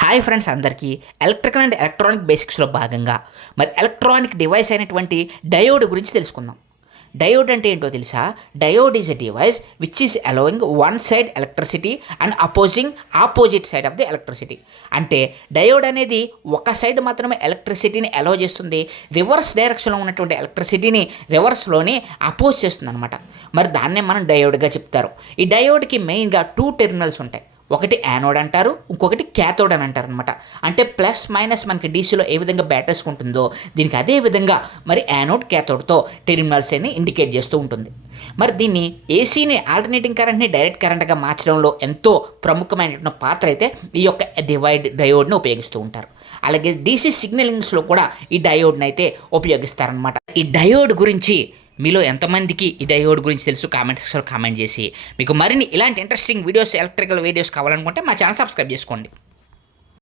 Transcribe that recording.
Hi friends అందరికీ electrical and electronic బేసిక్స్లో భాగంగా మరి ఎలక్ట్రానిక్ డివైస్ అయినటువంటి డయోడ్ గురించి తెలుసుకుందాం. డయోడ్ అంటే ఏంటో తెలుసా? Diode is a device which is allowing one side electricity and opposite side of the electricity. అంటే డయోడ్ అనేది ఒక సైడ్ మాత్రమే ఎలక్ట్రిసిటీని అలో చేస్తుంది, రివర్స్ డైరెక్షన్లో ఉన్నటువంటి ఎలక్ట్రిసిటీని రివర్స్లోని అపోజ్ చేస్తుంది అనమాట. మరి దాన్నే మనం డయోడ్గా చెప్తారు. ఈ డయోడ్కి మెయిన్గా 2 టెర్మినల్స్ ఉంటాయి. ఒకటి యానోడ్ అంటారు, ఇంకొకటి క్యాథోడ్ అని అంటారు అనమాట. అంటే ప్లస్ మైనస్ మనకి డీసీలో ఏ విధంగా బ్యాటరీస్ ఉంటుందో దీనికి అదే విధంగా మరి యానోడ్ క్యాథోడ్తో టెర్మినల్స్ అని ఇండికేట్ చేస్తూ ఉంటుంది. మరి దీన్ని ఏసీని ఆల్టర్నేటింగ్ కరెంట్ని డైరెక్ట్ కరెంట్గా మార్చడంలో ఎంతో ప్రముఖమైనటువంటి పాత్ర అయితే ఈ యొక్క డయోడ్ని ఉపయోగిస్తూ ఉంటారు. అలాగే డీసీ సిగ్నలింగ్స్లో కూడా ఈ డయోడ్ని అయితే ఉపయోగిస్తారనమాట. ఈ డయోడ్ గురించి మీలో ఎంతమందికి ఈ డయోడ్ గురించి తెలుసు కామెంట్ సెక్షన్లో కామెంట్ చేసి, మీకు మరిన్ని ఇలాంటి ఇంట్రెస్టింగ్ వీడియోస్ ఎలక్ట్రికల్ వీడియోస్ కావాలనుకుంటే మా ఛానల్ సబ్స్క్రైబ్ చేసుకోండి.